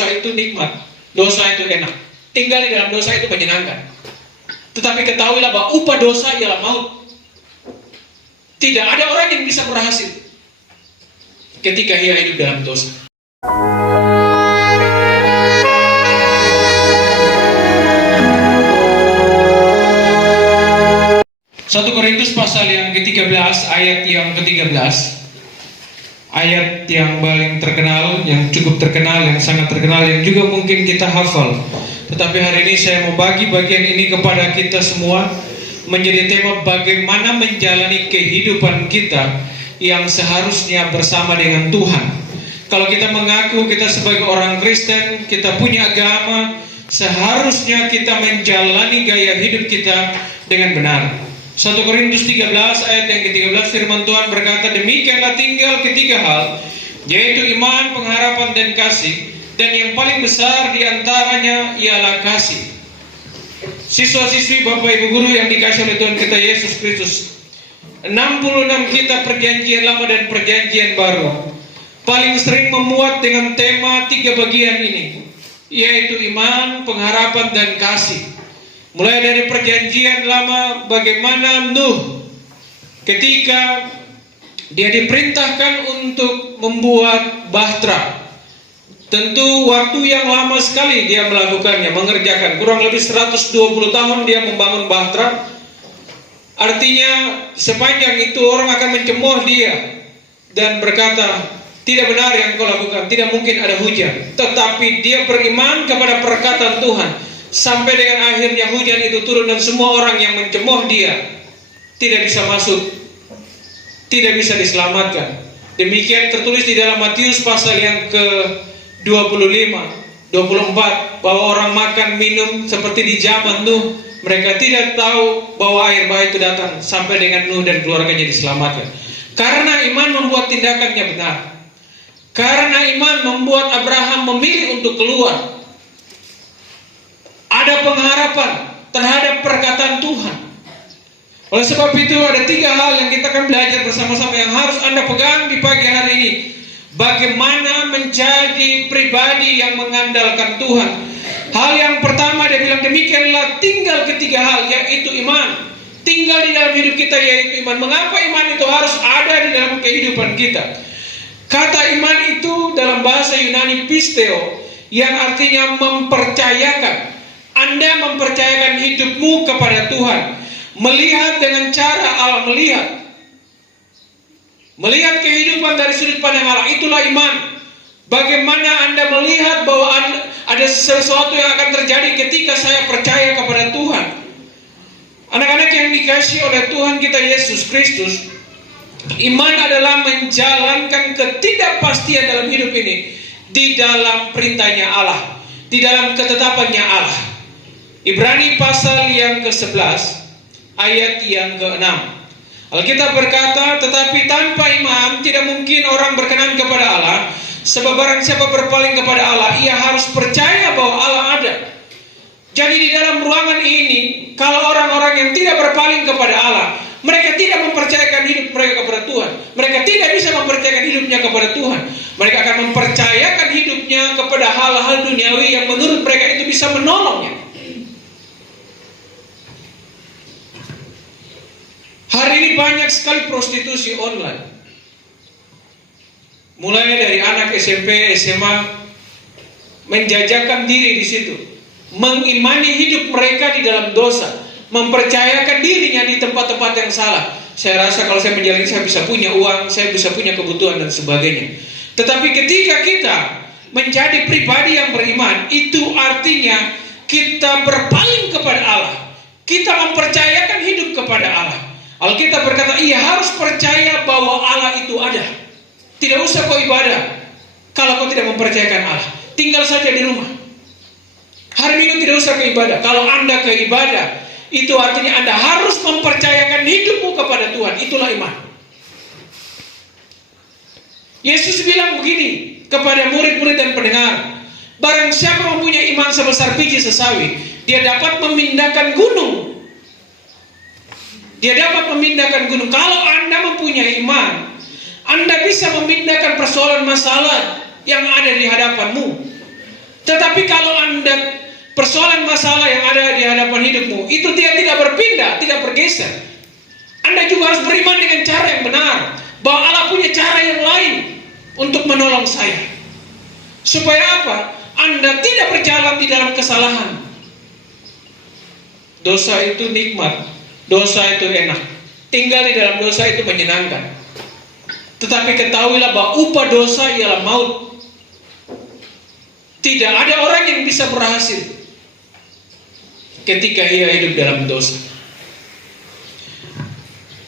dosa itu nikmat, dosa itu enak, tinggal di dalam dosa itu menyenangkan. Tetapi ketahuilah bahwa upah dosa ialah maut. Tidak ada orang yang bisa berhasil ketika ia hidup dalam dosa. 1 Korintus pasal yang ke-13 ayat yang ke-13, ayat yang paling terkenal, yang cukup terkenal, yang sangat terkenal, yang juga mungkin kita hafal. Tetapi hari ini saya mau bagi bagian ini kepada kita semua menjadi tema bagaimana menjalani kehidupan kita yang seharusnya bersama dengan Tuhan. Kalau kita mengaku kita sebagai orang Kristen, kita punya agama, seharusnya kita menjalani gaya hidup kita dengan benar. 1 Korintus 13 ayat yang ke-13 firman Tuhan berkata, demikianlah tinggal ketiga hal, yaitu iman, pengharapan, dan kasih, dan yang paling besar diantaranya ialah kasih. Siswa-siswi, Bapak Ibu Guru yang dikasih oleh Tuhan kita Yesus Kristus, 66 kitab perjanjian lama dan perjanjian baru paling sering memuat dengan tema 3 bagian ini, yaitu iman, pengharapan, dan kasih. Mulai dari perjanjian lama, bagaimana Nuh ketika dia diperintahkan untuk membuat bahtera. Tentu waktu yang lama sekali dia melakukannya, mengerjakan. Kurang lebih 120 tahun dia membangun bahtera. Artinya sepanjang itu orang akan mencemooh dia dan berkata, tidak benar yang kau lakukan, tidak mungkin ada hujan. Tetapi dia beriman kepada perkataan Tuhan. Sampai dengan akhirnya hujan itu turun dan semua orang yang mencemooh dia tidak bisa masuk, tidak bisa diselamatkan. Demikian tertulis di dalam Matius pasal yang ke-25, 24, bahwa orang makan minum seperti di zaman Nuh. Mereka tidak tahu bahwa air bah itu datang sampai dengan Nuh dan keluarganya diselamatkan. Karena iman membuat tindakannya benar. Karena iman membuat Abraham memilih untuk keluar. Ada pengharapan terhadap perkataan Tuhan. Oleh sebab itu ada 3 hal yang kita akan belajar bersama-sama yang harus Anda pegang di pagi hari ini. Bagaimana menjadi pribadi yang mengandalkan Tuhan. Hal yang pertama dia bilang, demikianlah tinggal ketiga hal, yaitu iman. Tinggal di dalam hidup kita yaitu iman. Mengapa iman itu harus ada di dalam kehidupan kita? Kata iman itu dalam bahasa Yunani pisteo, yang artinya mempercayakan. Anda mempercayakan hidupmu kepada Tuhan, melihat dengan cara Allah melihat, melihat kehidupan dari sudut pandang Allah. Itulah iman. Bagaimana Anda melihat bahwa ada sesuatu yang akan terjadi ketika saya percaya kepada Tuhan. Anak-anak yang dikasihi oleh Tuhan kita Yesus Kristus, iman adalah menjalankan ketidakpastian dalam hidup ini di dalam perintahnya Allah, di dalam ketetapannya Allah. Ibrani pasal yang ke-11 ayat yang ke-6, Alkitab berkata, tetapi tanpa iman tidak mungkin orang berkenan kepada Allah. Sebab barang siapa berpaling kepada Allah, ia harus percaya bahwa Allah ada. Jadi di dalam ruangan ini, kalau orang-orang yang tidak berpaling kepada Allah, mereka tidak mempercayakan hidup mereka kepada Tuhan. Mereka tidak bisa mempercayakan hidupnya kepada Tuhan. Mereka akan mempercayakan hidupnya kepada hal-hal duniawi yang menurut mereka itu bisa menolongnya. Hari ini banyak sekali prostitusi online. Mulai dari anak SMP, SMA, menjajakan diri di situ, mengimani hidup mereka di dalam dosa, mempercayakan dirinya di tempat-tempat yang salah. Saya rasa kalau saya menjalani, saya bisa punya uang, saya bisa punya kebutuhan dan sebagainya. Tetapi ketika kita menjadi pribadi yang beriman, itu artinya kita berpaling kepada Allah. Kita mempercayakan hidup kepada Allah. Alkitab berkata, ia harus percaya bahwa Allah itu ada. Tidak usah kau ibadah kalau kau tidak mempercayakan Allah. Tinggal saja di rumah. Hari Minggu tidak usah ke ibadah. Kalau Anda ke ibadah, itu artinya Anda harus mempercayakan hidupmu kepada Tuhan. Itulah iman. Yesus bilang begini kepada murid-murid dan pendengar, barang siapa mempunyai iman sebesar biji sesawi, dia dapat memindahkan gunung. Dia dapat memindahkan gunung. Kalau Anda mempunyai iman, Anda bisa memindahkan persoalan masalah yang ada di hadapanmu. Tetapi kalau Anda persoalan masalah yang ada di hadapan hidupmu itu dia tidak berpindah, tidak bergeser, Anda juga harus beriman dengan cara yang benar, bahwa Allah punya cara yang lain untuk menolong saya. Supaya apa? Anda tidak berjalan di dalam kesalahan. Dosa itu nikmat, dosa itu enak, tinggal di dalam dosa itu menyenangkan. Tetapi ketahuilah bahwa upah dosa ialah maut. Tidak ada orang yang bisa berhasil ketika ia hidup dalam dosa.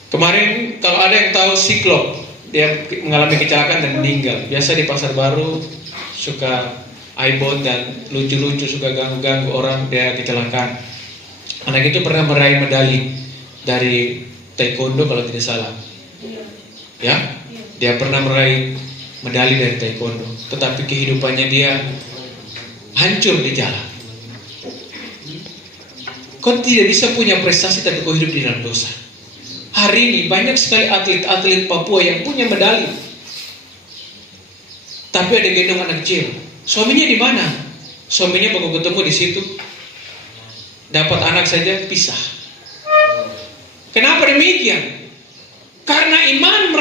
Kemarin kalau ada yang tahu Siklop, dia mengalami kecelakaan dan meninggal. Biasa di Pasar Baru suka aibon dan lucu-lucu, suka ganggu-ganggu orang, dia kecelakaan. Anak itu pernah meraih medali dari taekwondo kalau tidak salah. Ya, dia pernah meraih medali dari taekwondo, tetapi kehidupannya dia hancur di jalan. Kau tidak bisa punya prestasi tapi kau hidup di dalam dosa. Hari ini banyak sekali atlet-atlet Papua yang punya medali, tapi ada gendong anak kecil. Suaminya di mana? Suaminya baru ketemu di situ, dapat anak saja pisah. Kenapa demikian? Karena iman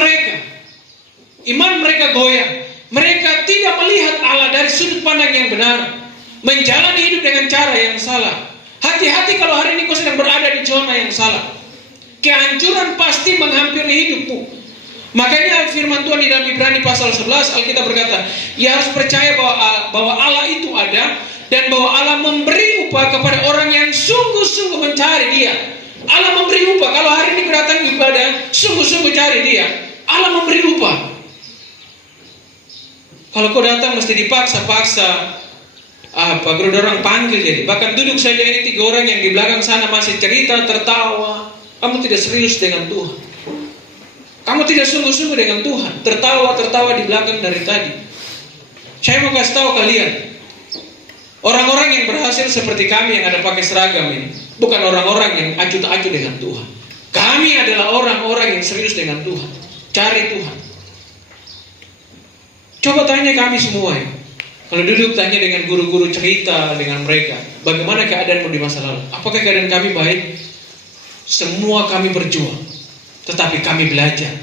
mereka goyah. Mereka tidak melihat Allah dari sudut pandang yang benar, menjalani hidup dengan cara yang salah. Hati-hati kalau hari ini kau sedang berada di zona yang salah. Kehancuran pasti menghampiri hidupmu. Makanya firman Tuhan di dalam Ibrani pasal 11 Alkitab berkata, ia harus percaya bahwa Allah itu ada, dan bahwa Allah memberi upah kepada orang yang sungguh-sungguh mencari Dia. Allah memberi upah. Kalau hari ini kau datang ibadah sungguh-sungguh cari Dia, Allah memberi upah. Kalau kau datang mesti dipaksa-paksa, kalau orang panggil jadi. Bahkan duduk saja ini 3 orang yang di belakang sana masih cerita, tertawa. Kamu tidak serius dengan Tuhan. Kamu tidak sungguh-sungguh dengan Tuhan. Tertawa-tertawa di belakang dari tadi. Saya mau kasih tahu kalian, orang-orang yang berhasil seperti kami yang ada pakai seragam ini, bukan orang-orang yang acuh-acuh dengan Tuhan. Kami adalah orang-orang yang serius dengan Tuhan, cari Tuhan. Coba tanya kami semua ya. Kalau duduk tanya dengan guru-guru, cerita dengan mereka, bagaimana keadaanmu di masa lalu? Apakah keadaan kami baik? Semua kami berjuang, tetapi kami belajar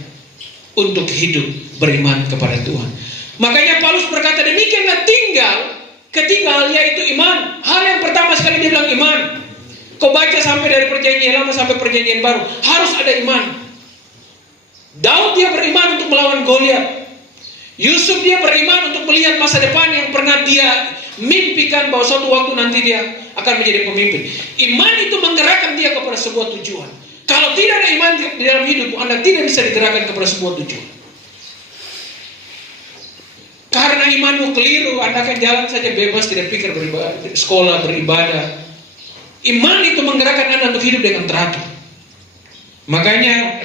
untuk hidup beriman kepada Tuhan. Makanya Paulus berkata demikianlah ketiga hal, yaitu iman. Hal yang pertama sekali dia bilang iman. Kau baca sampai dari perjanjian lama sampai perjanjian baru, harus ada iman. Daud dia beriman untuk melawan Goliat. Yusuf dia beriman untuk melihat masa depan yang pernah dia mimpikan bahwa suatu waktu nanti dia akan menjadi pemimpin. Iman itu menggerakkan dia kepada sebuah tujuan. Kalau tidak ada iman di dalam hidupmu, Anda tidak bisa digerakkan kepada sebuah tujuan. Karena imanmu keliru, Anda akan jalan saja bebas, tidak pikir beribadah, sekolah, beribadah. Iman itu menggerakkan Anda untuk hidup dengan teratur. Makanya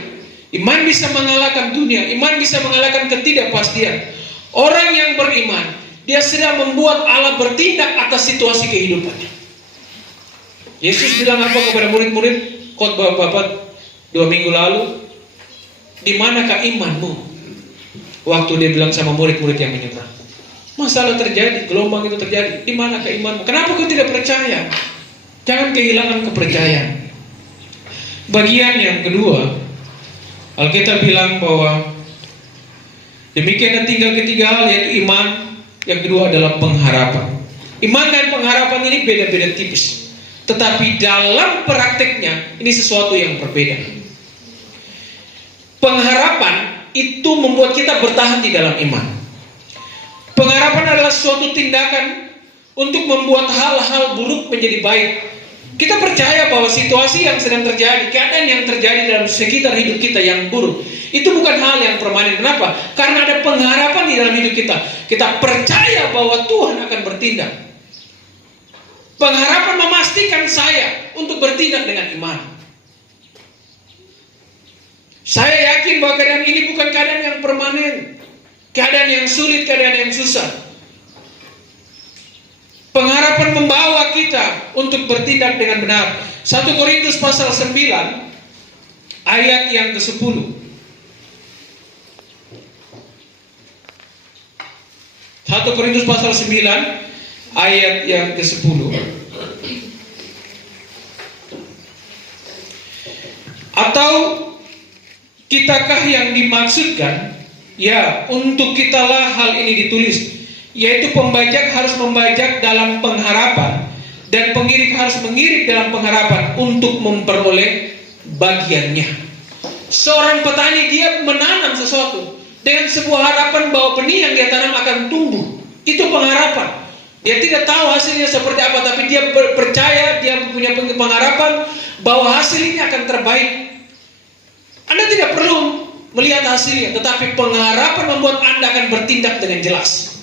iman bisa mengalahkan dunia, iman bisa mengalahkan ketidakpastian. Orang yang beriman, dia sedang membuat Allah bertindak atas situasi kehidupannya. Yesus bilang apa kepada murid-murid khotbah Bapak 2 minggu lalu? Di manakah imanmu? Waktu dia bilang sama murid-murid yang menyeberang, masalah terjadi, gelombang itu terjadi, di manakah imanmu? Kenapa kau tidak percaya? Jangan kehilangan kepercayaan. Bagian yang kedua, Alkitab bilang bahwa demikian tinggal ketiga hal, yaitu iman. Yang kedua adalah pengharapan. Iman dan pengharapan ini beda-beda tipis, tetapi dalam prakteknya ini sesuatu yang berbeda. Pengharapan itu membuat kita bertahan di dalam iman. Pengharapan adalah suatu tindakan untuk membuat hal-hal buruk menjadi baik. Kita percaya bahwa situasi yang sedang terjadi, keadaan yang terjadi dalam sekitar hidup kita yang buruk, itu bukan hal yang permanen. Kenapa? Karena ada pengharapan di dalam hidup kita. Kita percaya bahwa Tuhan akan bertindak. Pengharapan memastikan saya untuk bertindak dengan iman. Saya yakin bahwa keadaan ini bukan keadaan yang permanen, keadaan yang sulit, keadaan yang susah. Pengharapan membawa kita untuk bertindak dengan benar. 1 Korintus pasal 9 ayat yang ke-10. 1 Korintus pasal 9 ayat yang ke-10. Atau kitakah yang dimaksudkan? Ya, untuk kitalah hal ini ditulis, yaitu pembajak harus membajak dalam pengharapan, dan pengirik harus mengirik dalam pengharapan untuk memperoleh bagiannya. Seorang petani, dia menanam sesuatu dengan sebuah harapan bahwa benih yang dia tanam akan tumbuh. Itu pengharapan. Dia tidak tahu hasilnya seperti apa, tapi dia percaya, dia punya pengharapan bahwa hasil ini akan terbaik. Anda tidak perlu melihat hasilnya, tetapi pengharapan membuat Anda akan bertindak dengan jelas.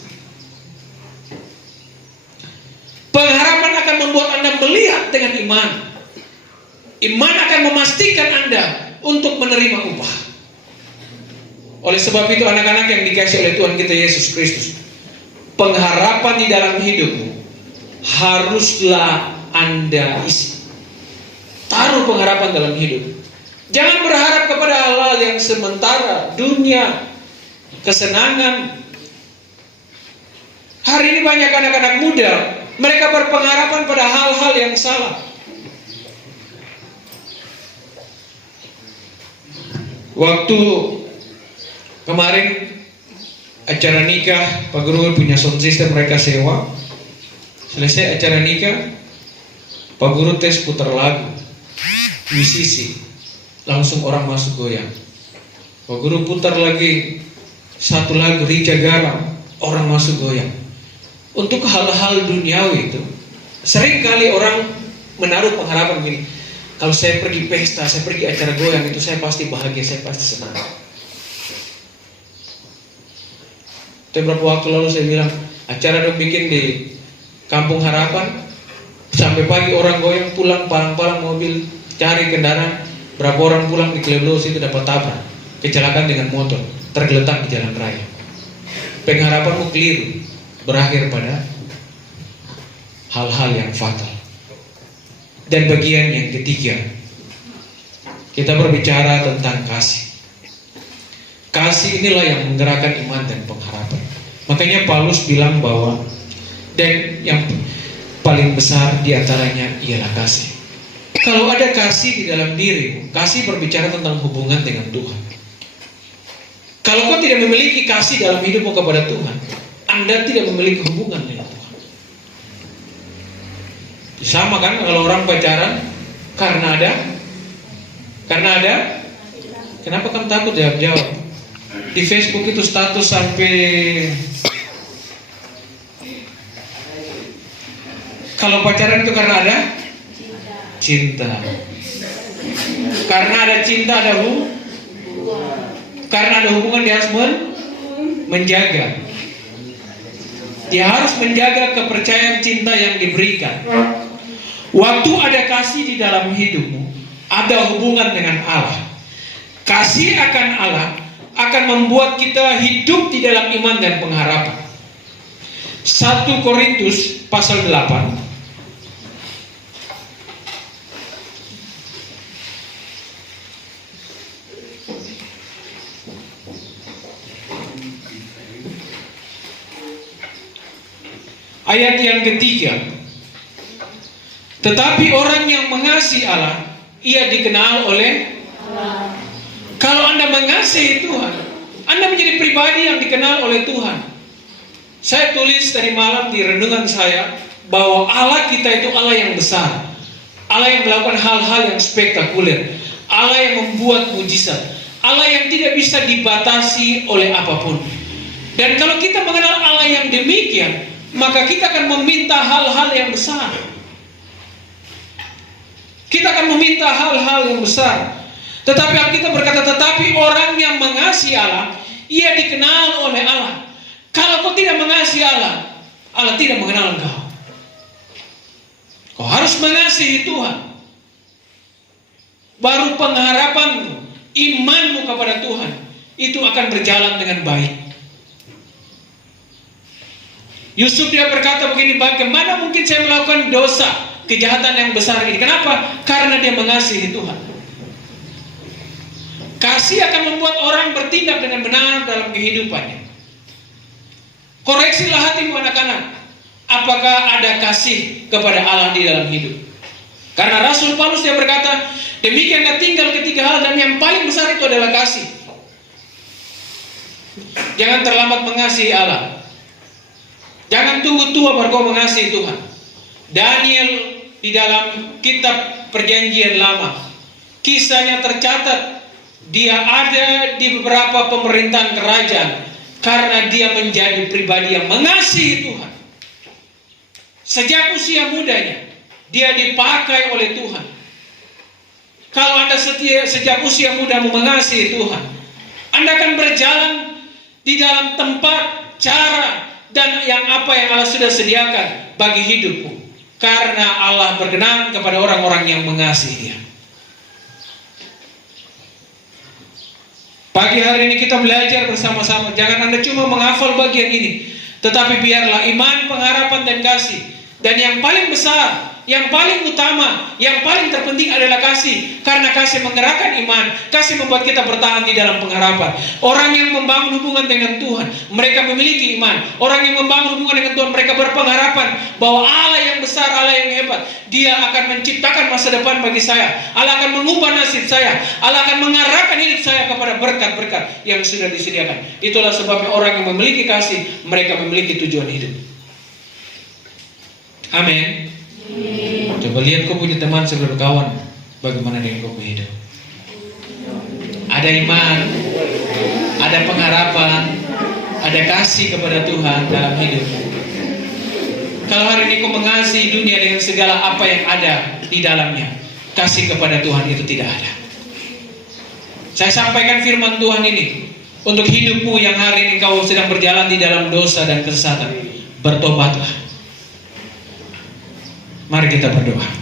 Pengharapan akan membuat Anda melihat dengan iman. Iman akan memastikan Anda untuk menerima upah. Oleh sebab itu, anak-anak yang dikasihi oleh Tuhan kita Yesus Kristus, pengharapan di dalam hidupmu haruslah Anda isi. Taruh pengharapan dalam hidup. Jangan berharap kepada hal-hal yang sementara, dunia, kesenangan. Hari ini banyak anak-anak muda, mereka berpengharapan pada hal-hal yang salah. Waktu kemarin acara nikah, Pak Guru punya sound system mereka sewa. Selesai acara nikah, Pak Guru tes putar lagu, musisi. Langsung orang masuk goyang. Pak Guru putar lagi satu lagu Rica Garam, orang masuk goyang. Untuk hal-hal duniawi itu, sering kali orang menaruh pengharapan gini, kalau saya pergi pesta, saya pergi acara goyang itu saya pasti bahagia, saya pasti senang. Beberapa waktu lalu saya bilang, acara dong bikin di Kampung Harapan, sampai pagi orang goyang, pulang palang-palang mobil, cari kendaraan. Berapa orang pulang di Kleblos itu dapat tabrak, kecelakaan dengan motor, tergeletak di jalan raya. Pengharapanmu keliru, berakhir pada hal-hal yang fatal. Dan bagian yang ketiga, kita berbicara tentang kasih. Kasih inilah yang menggerakkan iman dan pengharapan. Makanya Paulus bilang bahwa, dan yang paling besar diantaranya ialah kasih. Kalau ada kasih di dalam dirimu, kasih berbicara tentang hubungan dengan Tuhan. Kalau kau tidak memiliki kasih dalam hidupmu kepada Tuhan, Anda tidak memiliki hubungan dengan Tuhan. Sama kan kalau orang pacaran, karena ada, kenapa kamu takut jawab? Di Facebook itu status sampai, kalau pacaran itu karena ada cinta. Karena ada cinta, karena ada hubungan, dia harus menjaga. Dia harus menjaga kepercayaan cinta yang diberikan. Waktu ada kasih di dalam hidupmu, ada hubungan dengan Allah. Kasih akan Allah akan membuat kita hidup di dalam iman dan pengharapan. 1 Korintus pasal 8 ayat yang ketiga. Tetapi orang yang mengasihi Allah, ia dikenal oleh Allah. Kalau Anda mengasihi Tuhan, Anda menjadi pribadi yang dikenal oleh Tuhan. Saya tulis tadi malam di renungan saya bahwa Allah kita itu Allah yang besar, Allah yang melakukan hal-hal yang spektakuler, Allah yang membuat mujizat, Allah yang tidak bisa dibatasi oleh apapun. Dan kalau kita mengenal Allah yang demikian, maka kita akan meminta hal-hal yang besar. Kita akan meminta hal-hal yang besar. Tetapi Alkitab berkata, tetapi orang yang mengasihi Allah, ia dikenal oleh Allah. Kalau kau tidak mengasihi Allah, Allah tidak mengenal engkau. Kau harus mengasihi Tuhan. Baru pengharapanmu, imanmu kepada Tuhan, itu akan berjalan dengan baik. Yusuf dia berkata begini, bagaimana mungkin saya melakukan dosa, kejahatan yang besar ini? Kenapa? Karena dia mengasihi Tuhan. Kasih akan membuat orang bertindak dengan benar dalam kehidupannya. Koreksilah hatimu anak-anak. apakah ada kasih kepada Allah di dalam hidup. Karena Rasul Paulus dia berkata, demikianlah tinggal ketiga hal dan yang paling besar itu adalah kasih. Jangan terlambat mengasihi Allah. Jangan tunggu tua baru kau mengasihi Tuhan. Daniel di dalam kitab Perjanjian Lama, kisahnya tercatat dia ada di beberapa pemerintahan kerajaan karena dia menjadi pribadi yang mengasihi Tuhan. Sejak usia mudanya dia dipakai oleh Tuhan. Kalau Anda setia sejak usia muda mengasihi Tuhan, Anda akan berjalan di dalam tempat, cara, dan yang apa yang Allah sudah sediakan bagi hidupmu. Karena Allah berkenan kepada orang-orang yang mengasihi Dia. Pagi hari ini kita belajar bersama-sama. Jangan Anda cuma menghafal bagian ini, tetapi biarlah iman, pengharapan, dan kasih. Dan yang paling besar, yang paling utama, yang paling terpenting adalah kasih. Karena kasih menggerakkan iman, kasih membuat kita bertahan di dalam pengharapan. Orang yang membangun hubungan dengan Tuhan, mereka memiliki iman. Orang yang membangun hubungan dengan Tuhan, mereka berpengharapan bahwa Allah yang besar, Allah yang hebat, Dia akan menciptakan masa depan bagi saya. Allah akan mengubah nasib saya. Allah akan mengarahkan hidup saya kepada berkat-berkat yang sudah disediakan. Itulah sebabnya orang yang memiliki kasih, mereka memiliki tujuan hidup. Amin. Coba lihat kau punya teman sebelum kawan, bagaimana dengan kau punya hidup? Ada iman, ada pengharapan, ada kasih kepada Tuhan dalam hidup. Kalau hari ini kau mengasihi dunia dengan segala apa yang ada di dalamnya, kasih kepada Tuhan itu tidak ada. Saya sampaikan firman Tuhan ini untuk hidupmu yang hari ini kau sedang berjalan di dalam dosa dan kesesatan. Bertobatlah. Mari kita berdoa.